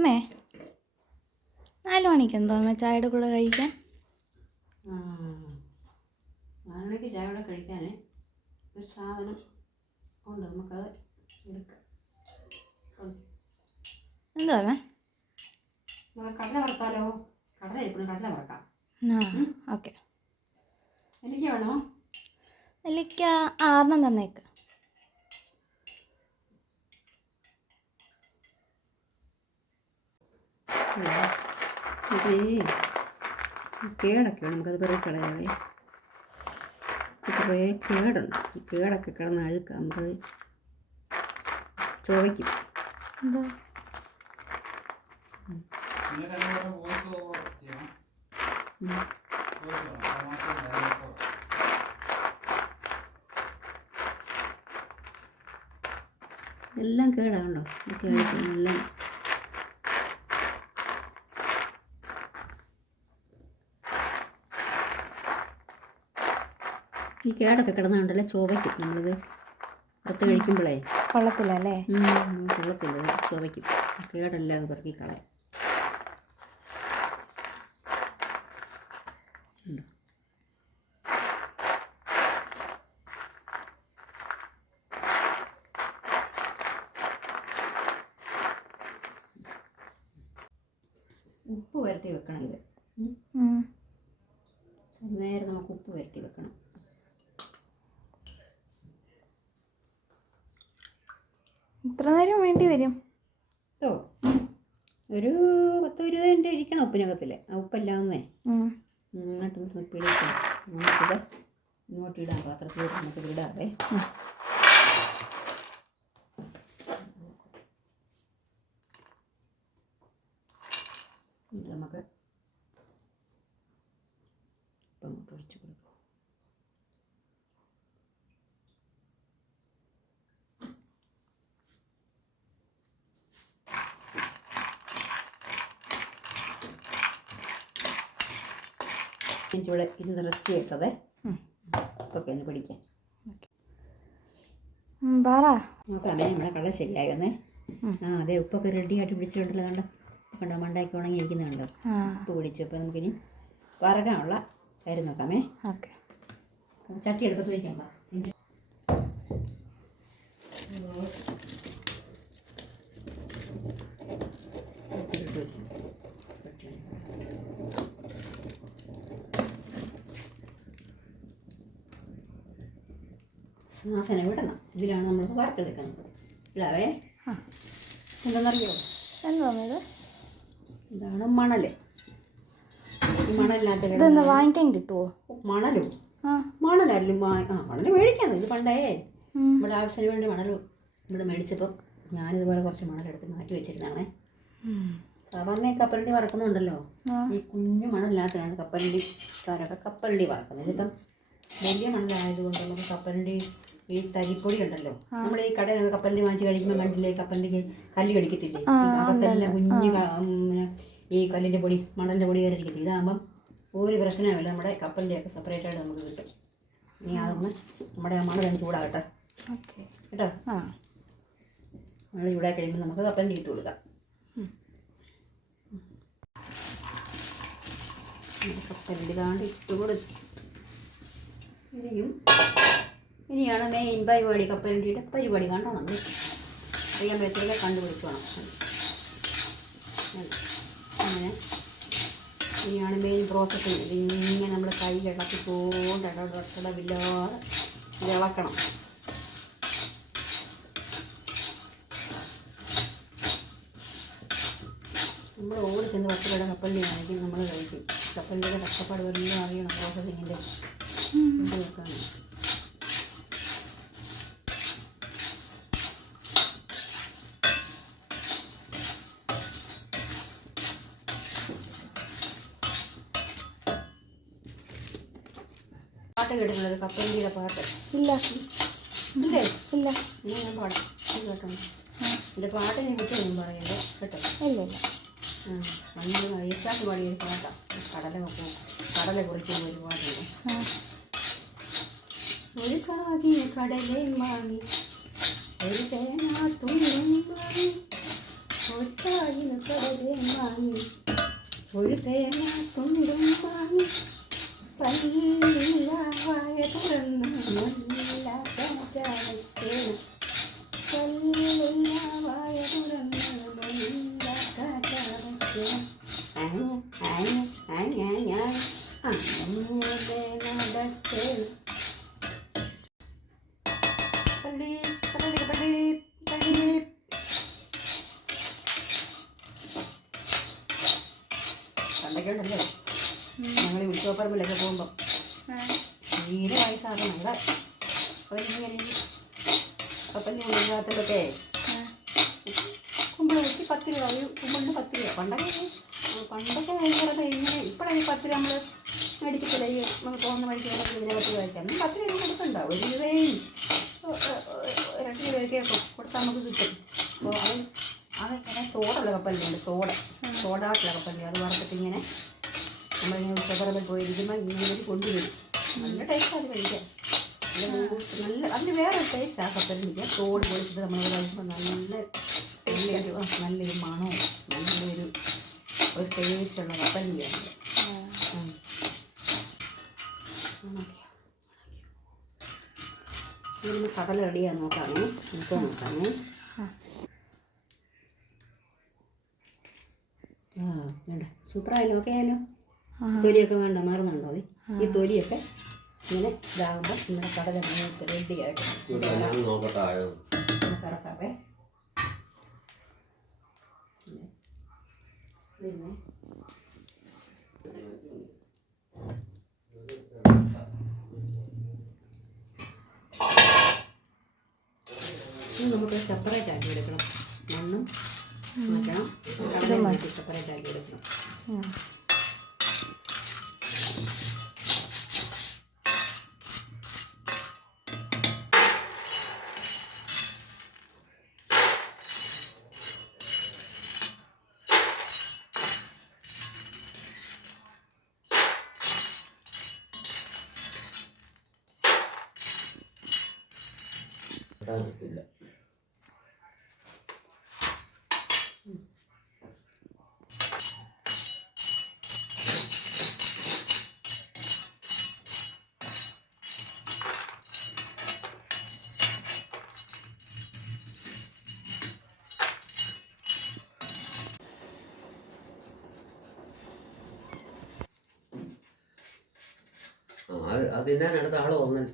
അമ്മേ നാല് മണിക്ക് എന്തോ അമ്മ ചായയുടെ കൂടെ കഴിക്കാൻ? ആ നാലുമണിക്ക് ചായ കൂടെ കഴിക്കാൻ ഒരു സാധനം ഉണ്ട് നമുക്കത് എടുക്കാം. ഉം. എന്തോ അമ്മേ? നമുക്ക് കടല വറുത്താലോ? കടല ഇരിക്കണം കടല വറക്കാം. ആ ഓക്കെ. എനിക്ക് വേണോ? നെല്ലിക്ക ആറെണ്ണം തന്നേക്ക്. ഇത് കേടൊക്കെ നമുക്കത് വെറുതെ കളയാവേ. കുറേ കേടുണ്ട്. ഈ കേടൊക്കെ കിടന്ന് അഴുക്ക നമുക്കത് ചുവയ്ക്കും എല്ലാം കേടാണല്ലോ. വോയിസ് ഓവർ ചെയ്യണം ഉം. വോയിസ് വേണം തമാശയും കാര്യങ്ങളൊക്കെ എല്ലാം കേടാണല്ലോ ഇതൊക്കെ അഴുക്കും എല്ലാം ഈ കേടൊക്കെ കിടന്നുണ്ടല്ലേ ചുവയ്ക്കും നമ്മളിത് പുറത്ത് കഴിക്കുമ്പോഴേ കൊള്ളത്തില്ല അല്ലേ കൊള്ളത്തില്ല. ചുവയ്ക്കും കേടെല്ലാം അത് പെറുക്കി കളയാം? ഉപ്പ് വരട്ടി വെക്കണം ഇത്. നേരെ നമുക്ക് ഉപ്പ് വരട്ടി വെക്കണം. ഇത്ര നേരം വേണ്ടി വരും. ഓ ഒരു പത്ത് ഇരുപത് മിനിറ്റ് ഇരിക്കണം ഉപ്പിനകത്തിൽ ആ ഉപ്പെല്ലാന്നേ ഉം. ഇങ്ങോട്ട് പിടിക്കണം നമുക്കിത് ഇങ്ങോട്ട് ഇടാം പാത്രത്തിൽ നമുക്ക് ഇടാവേ ഇത് നമുക്ക് ചൂടെ ഇരുന്ന് റെസ്റ്റ് ചെയ്തതേ ഉം. ഓക്കെ ഒന്ന് പിടിക്കാം. പറ. നോക്കാമേ നമ്മുടെ കട ശരിയായി വന്നേ. ആ അതെ ഉപ്പൊക്കെ റെഡി ആയിട്ട് പിടിച്ചിട്ടുണ്ടല്ലോ കണ്ടോ? കണ്ടോ? മണ്ടാക്കി ഉണങ്ങിയിരിക്കുന്ന കണ്ടോ ഉപ്പ് പിടിച്ചു അപ്പോൾ നമുക്കിനി വറക്കാനുള്ള കാര്യം നോക്കാമേ ഓക്കെ. ചട്ടി എടുത്ത് വയ്ക്കാം വാ. ഇനി. എടുത്ത് വെച്ച്. സാസനം വിടണം ഇതിലാണ് നമ്മൾ വറുത്തെടുക്കുന്നത് ഇടാവേ എന്താണെന്നറിയോ എന്തെന്നറിയോ? എന്തോ ഇത്? ഇതാണ് മണൽ ഇതെന്താ കിടന്ന വാങ്ങിക്കാൻ കിട്ടുമോ മണലും? വാ- ആ മണൽ മേടിക്കാം ഇത് പണ്ടേ. നമ്മുടെ ആവശ്യത്തിന് വേണ്ടി മണൽ ഇവിടെ മേടിച്ചപ്പോൾ ഞാനിതുപോലെ കുറച്ച് മണലെടുത്ത് മാറ്റി വെച്ചിരുന്നാണേ. സാധാരണ കപ്പലണ്ടി വറക്കുന്നുണ്ടല്ലോ? ഈ കുഞ്ഞു മണലില്ലാത്തതാണ് കപ്പലണ്ടി കാരൊക്കെ കപ്പലണ്ടി വറക്കുന്നത്. ഇതിപ്പം വലിയ മണലായതുകൊണ്ട് നമുക്ക് കപ്പലണ്ടി ഈ തരിപ്പൊടി ഉണ്ടല്ലോ നമ്മൾ ഈ കട കപ്പലിന് വാങ്ങിച്ച് കഴിക്കുമ്പോൾ കണ്ടില്ലേ? കപ്പലിന്റെ കല്ല് കടിക്കത്തില്ലേ? അകത്തെല്ലാം കുഞ്ഞു ഈ കല്ലിന്റെ പൊടി മണലിന്റെ പൊടി കയറി ഇരിക്കത്തില്ല? ഇതാകുമ്പം ഒരു പ്രശ്നമില്ല നമ്മുടെ കപ്പലിന്റെയൊക്കെ സെപ്പറേറ്റ് ആയിട്ട് നമുക്ക് കിട്ടും. ഇനി അതൊന്ന് നമ്മുടെ ആ മണലൊന്ന് ചൂടാകട്ടെ. കേട്ടോ? മണൽ ചൂടായി കഴിയുമ്പോൾ നമുക്ക് കപ്പലിന്റെ ഇട്ട് കൊടുക്കാം. കപ്പലിന്റെ ഇതാണ്ട് ഇട്ട് കൊടുത്തു ഇനിയും ഇനിയാണ് മെയിൻ പരിപാടി. കപ്പലിന്റെ പരിപാടി കണ്ടോ നമ്മൾ? അറിയാൻ പറ്റത്തില്ല കണ്ടുപിടിക്കണം അങ്ങനെ. ഇനിയാണ് മെയിൻ പ്രോസസ്സ് ഇതിങ്ങനെ നമ്മൾ കൈ ഇളക്കിക്കൊണ്ട് ഇടവില്ലാതെ ഇളക്കണം. നമ്മൾ ഓടി ചെന്ന് പത്ത് പേരുടെ കപ്പലിന്റെ ആണെങ്കിൽ നമ്മൾ കഴിക്കും. കപ്പലിന്റെ കഷ്ടപ്പാട് വല്ലതും അറിയണം പ്രോസസ്സിങ്ങിന്റെ വെക്കാൻ പാട്ട് കേട്ടിട്ടുള്ളത് കപ്പലിന്റെ പാട്ട്. ഇല്ല. ഇല്ലേ? ഇല്ല. ഞാൻ പാടാം കേട്ടോ എന്റെ പാട്ടിനെ കുറിച്ച് ഒന്നും പറയല്ലേ കേട്ടോ. ഇല്ല ഇല്ല. യേശാസ് പാടിയൊരു പാട്ടാണ് കടല വെക്കും. കടല കുറിക്കുന്ന ഒരു പാട്ടുണ്ട്. ഒരു കാവി കടലേ മാങ്ങി ഒരു തേനാ തുണി മാങ്ങി ഒറ്റായിന് കടലേ വാങ്ങി ഒരു തേനാ തുണ്ടും വാങ്ങി. പല്ലില്ല വായ തുറന്ന് നല്ല കാറ്റാടത്തേന് ഞങ്ങൾ ഉത്സവപ്പറമ്പിലൊക്കെ പോകുമ്പോൾ തീരെ വയസ്സാകണം അവിടെ അവരിങ്ങനെ കപ്പലിന് മുൻഭാഗത്തിലൊക്കെ കുമ്പിൾ വെച്ച് പത്ത് രൂപ. ഒരു കുമ്പിളിന് പത്ത് രൂപ. പണ്ടൊക്കെ പണ്ടൊക്കെ ഭയങ്കര ഇങ്ങനെ ഇപ്പോഴാണ് പത്ത് രൂപ നമ്മൾ മേടിച്ചിട്ടില്ല ഈ നമ്മൾ പോകുന്ന വഴിക്ക് ഇതിനെ പത്ത് രൂപ വെച്ചാൽ പത്ത് രൂപ കൊടുക്കണ്ട ഒരു രൂപയും രണ്ട് രൂപയൊക്കെ കൊടുത്താൽ നമുക്ക് കിട്ടും. അപ്പോൾ അത് അതിങ്ങനെ? തോടുള്ള കപ്പലുണ്ട് തോട്. തോടാട്ടുള്ള കപ്പലുണ്ട് അത് വറുത്തിട്ട് ഇങ്ങനെ നമ്മളിങ്ങനെ ഉച്ചപ്പറമ്പിൽ പോയിരിക്കുമ്പോൾ ഇങ്ങനെ കൊണ്ടുവരും. നല്ല ടേസ്റ്റ് അത് കഴിക്കാം നല്ല അതിന് വേറെ ടേസ്റ്റ് ആ കപ്പലിന്റെ തോട് പൊളിച്ചിട്ട് നമ്മൾ കഴിക്കുമ്പോൾ നല്ല നല്ലൊരു നല്ലൊരു മണവും നല്ലൊരു ഒരു ടേസ്റ്റുള്ള ഇതിന് കടൽ റെഡിയാ നോക്കാമേ. നമുക്ക് നോക്കാമേ. സൂപ്പറായാലും ഓക്കെ ആയാലോ തൊലിയൊക്കെ വേണ്ട മാറുന്നുണ്ടോ അത്? ഈ തൊലിയൊക്കെ ഇങ്ങനെ ഇതാകുമ്പോൾ നമ്മുടെ കടല റെഡി ആയിട്ട് കറക്കാവേ. പിന്നെ നമുക്ക് സെപ്പറേറ്റ് ആക്കി എടുക്കണം. മണ്ണും മാറ്റണം കടലും മാറ്റി സെപ്പറേറ്റ് ആക്കി എടുക്കണം. ആ അത് അത് തിന്നാൻ അടുത്ത വന്നല്ലേ.